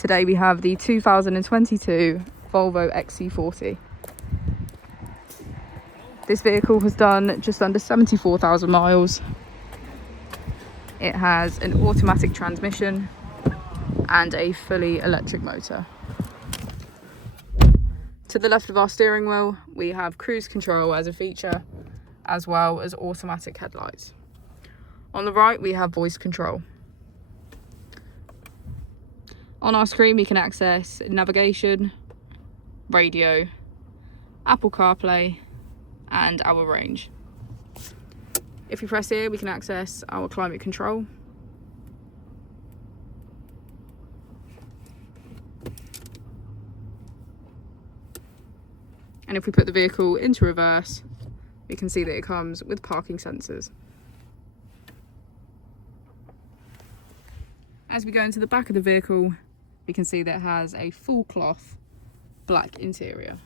Today we have the 2022 Volvo XC40. This vehicle has done just under 74,000 miles. It has an automatic transmission and a fully electric motor. To the left of our steering wheel, we have cruise control as a feature, as well as automatic headlights. On the right, we have voice control. On our screen, we can access navigation, radio, Apple CarPlay, and our range. If we press here, we can access our climate control. And if we put the vehicle into reverse, we can see that it comes with parking sensors. As we go into the back of the vehicle, we can see that it has a full cloth black interior.